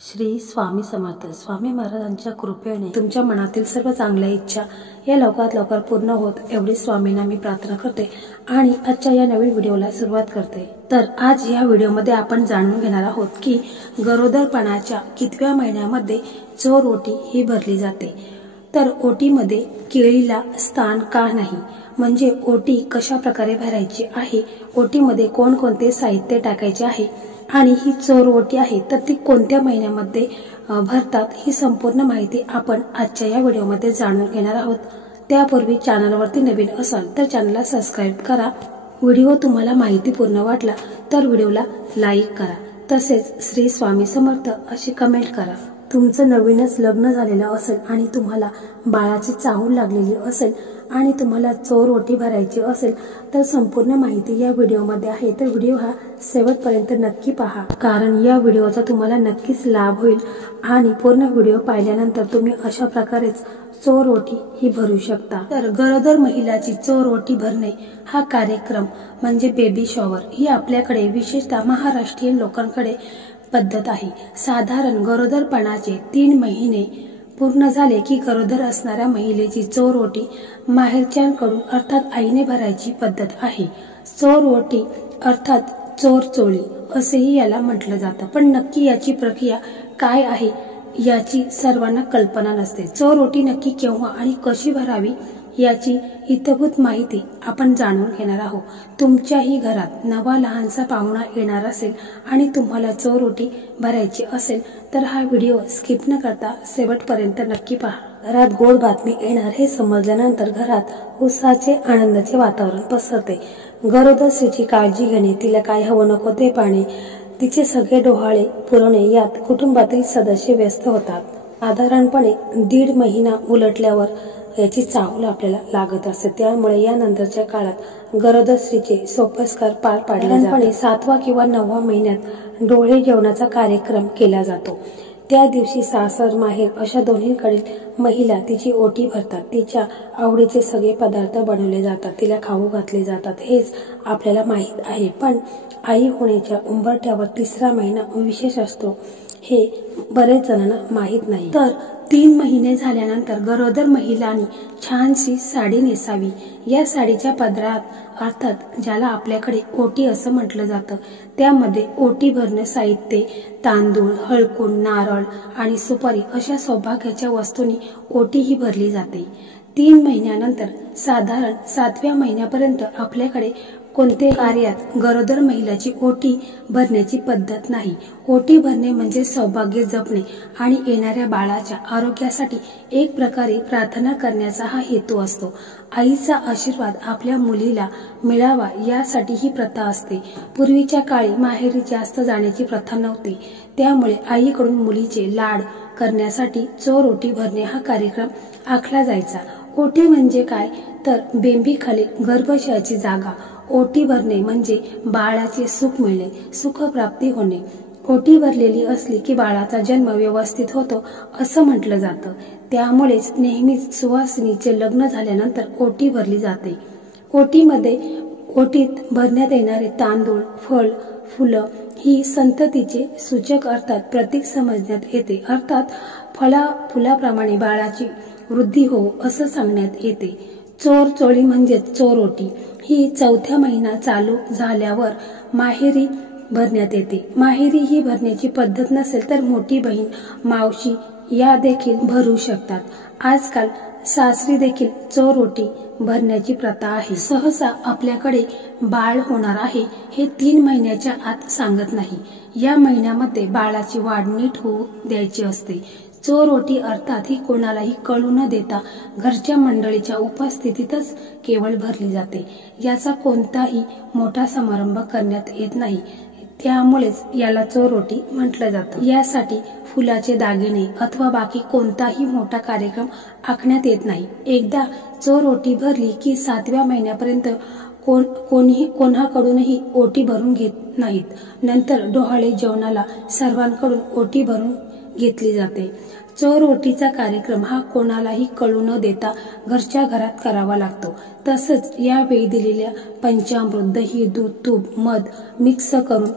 श्री स्वामी समर्थ स्वामी महाराजांच्या कृपेने तुमच्या मनातील सर्व चांगल्या इच्छा या लवकरात लवकर पूर्ण होत एवढी स्वामींना मी प्रार्थना करते आणि आजच्या या नवीन व्हिडिओला सुरुवात करते। तर आज या व्हिडिओमध्ये आपण जाणून घेणार आहोत की गरोदरपणाच्या कितव्या महिन्यामध्ये चोर ओटी ही भरली जाते। तर ओटीमध्ये केळीला स्थान का नाही, म्हणजे ओटी कशा प्रकारे भरायची आहे, ओटीमध्ये कोणकोणते साहित्य टाकायचे आहे आणि ही चोर ओटी आहे तर ती कोणत्या महिन्यामध्ये भरतात ही संपूर्ण माहिती आपण आजच्या या व्हिडिओमध्ये जाणून घेणार आहोत। त्यापूर्वी चॅनलवरती नवीन असाल तर चॅनलला सबस्क्राइब करा। व्हिडिओ तुम्हाला माहितीपूर्ण वाटला तर व्हिडिओला लाईक करा, तसेच श्री स्वामी समर्थ अशी कमेंट करा। तुमचं नवीनच लग्न झालेलं असेल आणि तुम्हाला बाळाची चाहूल लागलेली असेल आणि तुम्हाला चोर ओटी भरायची असेल तर संपूर्ण माहिती या व्हिडिओमध्ये आहे। तर व्हिडिओ हा शेवटपर्यंत नक्की पहा, कारण या व्हिडिओचा तुम्हाला नक्कीच लाभ होईल आणि पूर्ण व्हिडिओ पाहिल्यानंतर तुम्ही अशा प्रकारेच चोर ओटी ही भरू शकता। तर गरोदर महिलाची चोर ओटी भरणे हा कार्यक्रम म्हणजे बेबी शॉवर ही आपल्याकडे विशेषतः महाराष्ट्रीयन लोकांकडे पद्धत आहे। साधारण गरोदरपणाचे 3 महिने पूर्ण झाले की गरोदर असणाऱ्या महिलेची चोर ओटी माहेरच्यांकडून अर्थात आईने भरायची पद्धत आहे। चोर ओटी अर्थात चोर चोळी असेही याला म्हटलं जातं, पण नक्की याची प्रक्रिया काय आहे याची सर्वांना कल्पना नसते। चोर ओटी नक्की केव्हा आणि कशी भरावी याची इत्थंभूत माहिती आपण जाणून घेणार आहोत। तुमच्याही घरात नवा लहानसा पाहुणा येणार असेल आणि तुम्हाला चोर ओटी भरायची असेल तर हा व्हिडिओ स्किप न करता शेवटपर्यंत नक्की पहा। घरात गोड बातमी येणार हे समजल्यानंतर घरात उत्साहाचे आनंदाचे वातावरण पसरते। गरोदर स्त्रीची काळजी घेणे, तिला काय हवं नको ते पाहणे, तिचे सगळे डोहाळे पुरवणे यात कुटुंबातील सदस्य व्यस्त होतात। साधारणपणे 1.5 महिना उलटल्यावर याची चाहूल आपल्याला लागत असते, त्यामुळे यानंतरच्या काळात गरोदर स्त्रीचे सोपस्कार पार पाडले जातात। 7व्या किंवा 9व्या महिन्यात डोळे जेवणाचा कार्यक्रम केला जातो। त्या दिवशी सासर माहेर अशा दोन्हीकडील महिला तिची ओटी भरतात। तिच्या आवडीचे सगळे पदार्थ बनवले जातात, तिला खाऊ घातले जातात हेच आपल्याला माहीत आहे, पण आई होण्याच्या उंबरठ्यावर 3रा महिना विशेष असतो हे बरेच जणांना माहीत नाही। तर 3 महिने झाल्यानंतर गरोदर महिलांनी छानशी साडी नेसावी। या साडीच्या पदरात अर्थात ज्याला आपल्याकडे ओटी असं म्हटलं जातं त्यामध्ये ओटी भरणे साहित्य तांदूळ, हळकुंड, नारळ आणि सुपारी अशा सौभाग्याच्या वस्तूंनी ओटी ही भरली जाते। 3 महिन्यानंतर साधारण 7व्या महिन्यापर्यंत आपल्याकडे कोणत्याही कार्यात गरोदर महिलाची ओटी भरण्याची पद्धत नाही। ओटी भरणे म्हणजे सौभाग्य जपणे आणि येणाऱ्या बाळाच्या आरोग्यासाठी एक प्रकारे प्रार्थना करण्याचा हा हेतू असतो। आईचा आशीर्वाद आपल्या मुलीला मिळावा यासाठी ही प्रथा असते। पूर्वीच्या काळी माहेरी जास्त जाण्याची प्रथा नव्हती, त्यामुळे आईकडून मुलीचे लाड करण्यासाठी चोर ओटी भरणे हा कार्यक्रम आखला जायचा। ओटी म्हणजे काय तर बेंबीखाली गर्भाशयाची जागा। ओटी भरणे म्हणजे बाळाचे सुख मिळणे, सुखप्राप्ती होणे। ओटी भरलेली असली की बाळाचा जन्म व्यवस्थित होतो असं म्हटलं जातं, त्यामुळेच नेहमीच सुवासिनीचे लग्न झाल्यानंतर ओटी भरली जाते। ओटीत भरण्यात येणारे तांदूळ, फळ, फुलं ही संततीचे सूचक अर्थात प्रतीक समजण्यात येते। अर्थात फुलाप्रमाणे बाळाची वृद्धी हो असं सांगण्यात येते। चोर चोळी म्हणजे चोर ओटी ही 4थ्या महिना चालू झाल्यावर माहेरी भरण्यात येते। माहेरी ही भरण्याची पद्धत नसेल तर मोठी बहीण, मावशी या देखील भरू शकतात। आजकाल सासरी देखील चोर ओटी भरण्याची प्रथा आहे। सहसा आपल्याकडे बाळ होणार आहे हे 3 महिन्याच्या आत सांगत नाही, या महिन्यामध्ये बाळाची वाढ नीट होऊ द्यायची असते। चोर ओटी अर्थात ही कोणालाही कळू न देता घरच्या मंडळीच्या उपस्थितीतच केवळ भरली जाते। याचा कोणताही मोठा समारंभ करण्यात येत नाही, त्यामुळेच याला चोर ओटी म्हटलं जातं। यासाठी फुलाचे दागिने अथवा बाकी कोणताही मोठा कार्यक्रम आखण्यात येत नाही। एकदा चोर ओटी भरली की 7व्या महिन्यापर्यंत कोणाकडूनही ओटी भरून घेत नाहीत। नंतर डोहाळे जेवणाला सर्वांकडून ओटी भरून घेतली जाते। चोर ओटीचा कार्यक्रम हा कोणालाही कळू न देता घरच्या घरात करावा लागतो। तसंच यावेळी दिलेल्या पंचामृत, दही, दूध, तूप, मध मिक्स करून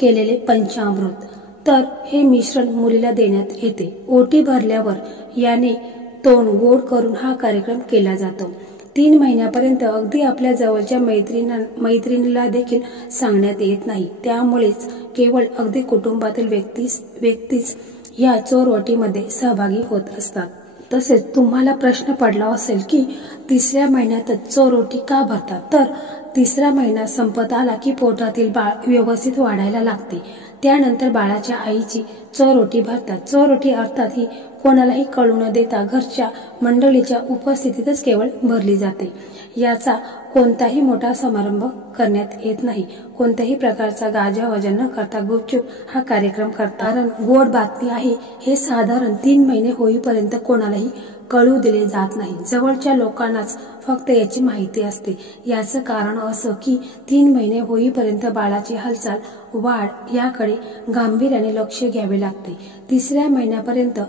केलेले पंचामृत तर हे मिश्रण मुलीला देण्यात येते। ओटी भरल्यावर याने तोंड गोड करून हा कार्यक्रम केला जातो। 3 महिन्यापर्यंत अगदी आपल्या जवळच्या मैत्रिणीला देखील सांगण्यात येत नाही। त्यामुळेच केवळ अगदी कुटुंबातील व्यक्तीच या चोरवटीमध्ये सहभागी होत असतात। तसेच तुम्हाला प्रश्न पडला असेल की 3ऱ्या महिन्यातच चोरवटी का भरतात? तर 3रा महिना संपत आला की पोटातील बाळ व्यवस्थित वाढायला लागते। त्यानंतर बाळाच्या आईची चोरवटी भरतात। चोरवटी अर्थात ही कोणालाही कळू न देता घरच्या मंडळीच्या उपस्थितीतच केवळ भरली जाते। याचा कोणताही मोठा समारंभ करण्यात येत नाही। कोणत्याही प्रकारचा गाजावाजा न करता गुपचूप हा कार्यक्रम करतात। कारण गोड बातमी आहे, हे साधारण 3 महिने होईपर्यंत कोणालाही कळू दिले जात नाही। जवळच्या लोकांनाच फक्त याची माहिती असते। याचं कारण असं की 3 महिने होईपर्यंत बाळाची हालचाल, वाढ याकडे गांभीर्याने लक्ष घ्यावे लागते। 3ऱ्या महिन्यापर्यंत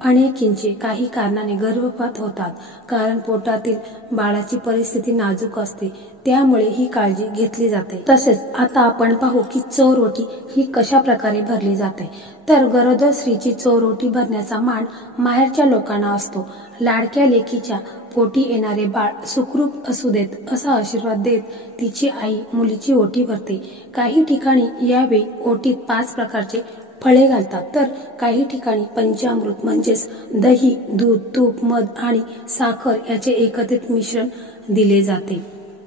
अनेकींचे काही कारणाने गर्भपात होतात, कारण पोटातील बाळाची परिस्थिती नाजूक असते। त्यामुळे ही काळजी घेतली जाते। तसेच आता आपण पाहू की चोरवटी ही कशा प्रकारे भरली जाते। तर गरोदर स्त्रीची चोरवटी भरण्याचा मान माहेरच्या लोकांना असतो। लाडक्या लेकीच्या पोटी येणारे बाळ सुखरूप असू देत असा आशीर्वाद देत तिची आई मुलीची ओटी भरते। काही ठिकाणी यावेळी ओटीत 5 प्रकारचे फळे घालतात, तर काही ठिकाणी पंचामृत म्हणजेच दही, दूध, तूप, मध आणि साखर याचे एकत्रित मिश्रण दिले जाते।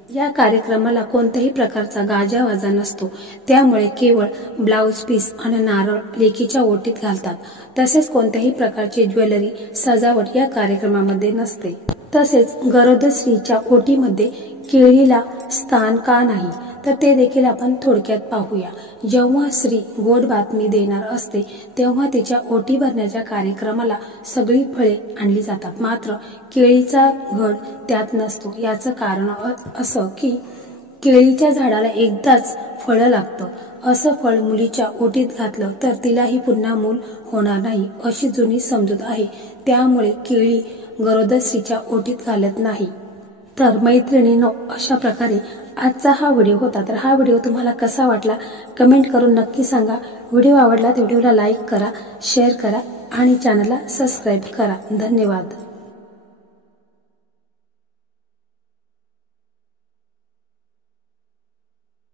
या कार्यक्रमाला कोणत्याही प्रकारचा गाजावाजा नसतो। त्यामुळे केवळ ब्लाउज पीस आणि नारळ लेकीच्या ओटीत घालतात। तसेच कोणत्याही प्रकारची ज्वेलरी, सजावट या कार्यक्रमामध्ये नसते। तसेच गरोदर स्त्रीच्या ओटीमध्ये केळीला स्थान का नाही, तर ते देखील आपण थोडक्यात पाहूया। जेव्हा स्त्री गोड बातमी देणार असते तेव्हा तिच्या ओटी भरण्याच्या कार्यक्रमाला सगळी फळे आणली जातात, मात्र केळीचा घड त्यात नसतो। याचं कारण असं की केळीच्या झाडाला एकदाच फळ लागतं। असं फळ मुलीच्या ओटीत घातलं तर तिलाही पुन्हा मूल होणार नाही अशी जुनी समजूत आहे। त्यामुळे केळी गरोदर स्त्रीच्या ओटीत घालत नाही। तर मैत्रिणींनो, अशा प्रकारे आजचा हा व्हिडिओ होता। तर हा व्हिडिओ तुम्हाला कसा वाटला कमेंट करून नक्की सांगा। व्हिडिओ आवडला तर व्हिडिओला लाईक करा, शेअर करा आणि चॅनलला सबस्क्राईब करा। धन्यवाद।